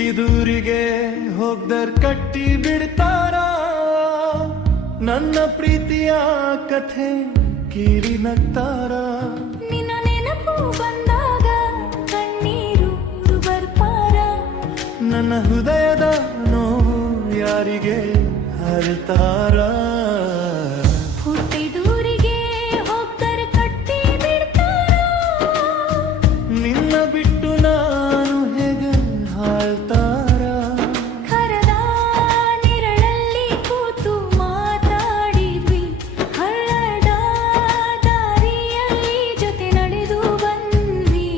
ಹುಟ್ಟಿದೂರಿಗೆ ಹೋಗ್ದರ್ ಕಟ್ಟಿ ಬಿಡ್ತಾರ ನನ್ನ ಪ್ರೀತಿಯ ಕಥೆ ಕೇಳಿ ನಗ್ತಾರ. ನಿನ್ನ ನೆನಪು ಬಂದಾಗ ಕಣ್ಣೀರು ಬರ್ಪಾರ. ನನ್ನ ಹೃದಯದ ನೋವು ಯಾರಿಗೆ ಹರಿತಾರ. ಹುಟ್ಟಿದೂರಿಗೆ ಹೋಗ್ದರ್ ಕಟ್ಟಿ ಬಿಡ್ತಾರ. ನಿನ್ನ ಬಿಟ್ಟು ನಾನು ಹೇಗೆ ಹಾಳ್ತಾರ. ಕರದ ನಿರಳಲ್ಲಿ ಕೂತು ಮಾತಾಡಿದ್ವಿ. ಹಳ್ಳದ ದಾರಿಯಲ್ಲಿ ಜೊತೆ ನಡೆದು ಬಂದ್ವಿ.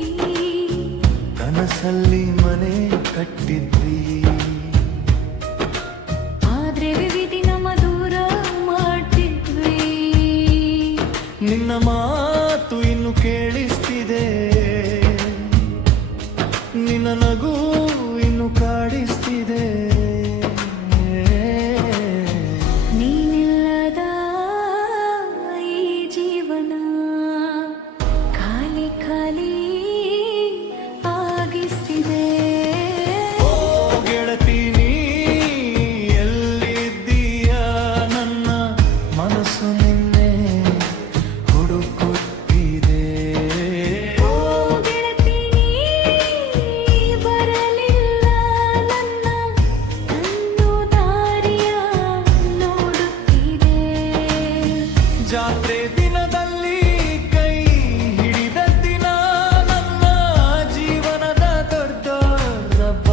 ಕನಸಲ್ಲಿ ಮನೆ ಕಟ್ಟಿದ್ವಿ. ಆದ್ರೆ ವಿಧಿ ನಮ್ಮ ದೂರ ಮಾಡ್ತಿದ್ವಿ. ನಿನ್ನ ಮಾತು ಇನ್ನು ಕೇಳಿಸ್ತಿದೆ, ನಿನ್ನ ನಗು ಇನ್ನು ಕಾಡಿಸ್ತಿದೆ. ನೀನಿಲ್ಲದ ಈ ಜೀವನ ಖಾಲಿ ಖಾಲಿ ಆಗಿಸ್ತಿದೆ. ಓ ಗೆಳತಿ ನೀ ಎಲ್ಲಿದ್ದೀಯ, ನನ್ನ ಮನಸ್ಸು ನಿನ್ನೆ ಹುಡುಕುತ್ತಿದೆ. ಓ ಗೆಳತಿ ನೀ ಬರಲಿಲ್ಲ, ನನ್ನ ಕಣ್ಣು ದಾರಿಯ ನೋಡುತ್ತಿದೆ. ಜಾತ್ರೆ ದಿನದಲ್ಲಿ ಕೈ ಹಿಡಿದ ದಿನ ನನ್ನ ಜೀವನದ ದೊಡ್ಡ ಹಬ್ಬ.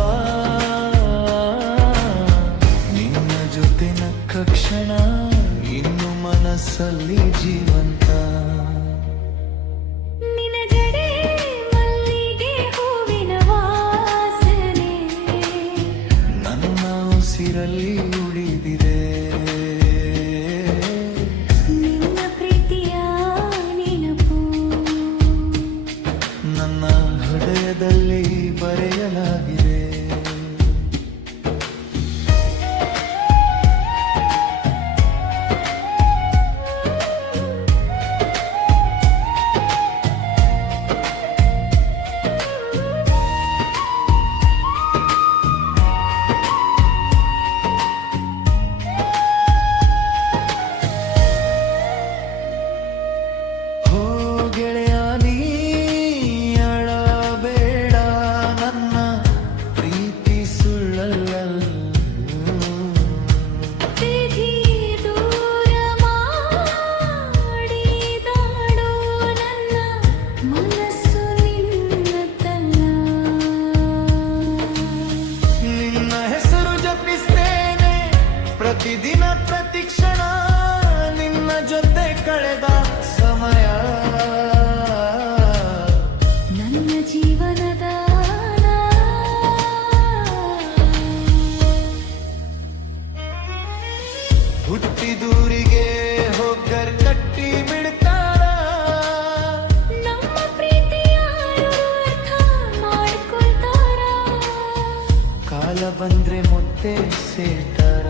ನಿನ್ನ ಜೊತೆ ನಕ್ಕ ಕ್ಷಣ ಇನ್ನು ಮನಸ್ಸಲ್ಲಿ ಜೀವಂತ. ನಿನ್ನ ಜಡೆ ಮಲ್ಲಿಗೆ ಹೂವಿನ ವಾಸನೆ ನನ್ನ ಉಸಿರಲ್ಲಿ ಉಳಿದಿದೆ. ನಿನ್ನ ಪ್ರೀತಿಯ ನೆನಪು ನನ್ನ ಹೃದಯದಲ್ಲಿ ಬರೆಯಲಾಗಿದೆ. ಹೋ ಗೆಳೆಯ ನೀ ಅಳಬೇಡ, ನನ್ನ ಪ್ರೀತಿ ಸುಳ್ಳಲ್ಲ. ವಿಧಿ ದೂರ ಮಾಡಿದಾಡೋ ನನ್ನ ಮನಸ್ಸು ನಿನ್ನದಲ್ಲ. ನಿನ್ನ ಹೆಸರು ಜಪಿಸ್ತೇನೆ ಪ್ರತಿದಿನ ಪ್ರತಿ ಕ್ಷಣ, ನಿನ್ನ ಜೊತೆ ಕಳೆದ ಸಮಯ ನನ್ನ ಜೀವನದ ಹುಟ್ಟಿದೂರಿಗೆ ಹೋಗರ್ ಕಟ್ಟಿ ಬಿಡ್ತಾರ. ನಮ್ಮ ಪ್ರೀತಿಯ ಅರ್ಥ ಮಾಡ್ಕೊಳ್ತಾರ. ಕಾಲ ಬಂದ್ರೆ ಮತ್ತೆ ಸೇರ್ತಾರ.